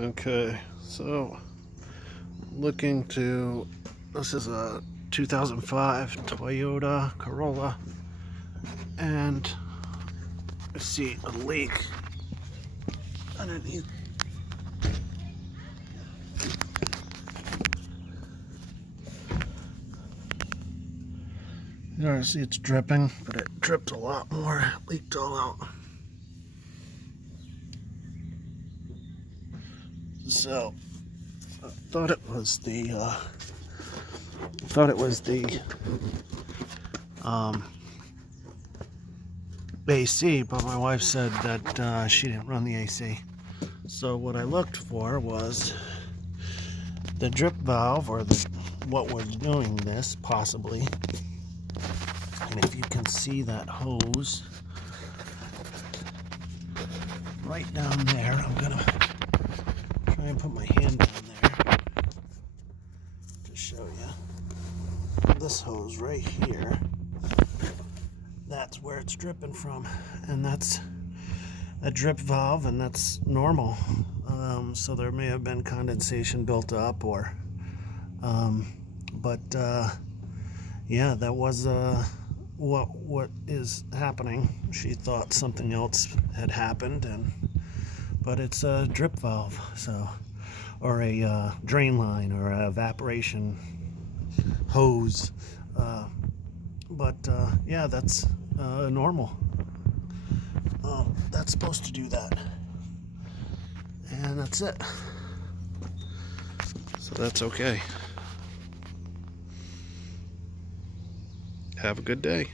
Okay, so this is a 2005 Toyota Corolla, and I see a leak underneath. You already see it's dripping, but it dripped a lot more. It leaked all out. So I thought it was the AC, but my wife said that she didn't run the AC. So what I looked for was the drip valve, or what was doing this possibly. And if you can see that hose right down there, I'm gonna try and put my hand down there to show you. This hose right here, that's where it's dripping from, and that's a drip valve, and that's normal. So there may have been condensation built up, or yeah, that was what is happening. She thought something else had happened, but it's a drip valve, so, or a drain line, or a evaporation hose. Yeah, that's normal. That's supposed to do that, and that's it. So that's okay. Have a good day.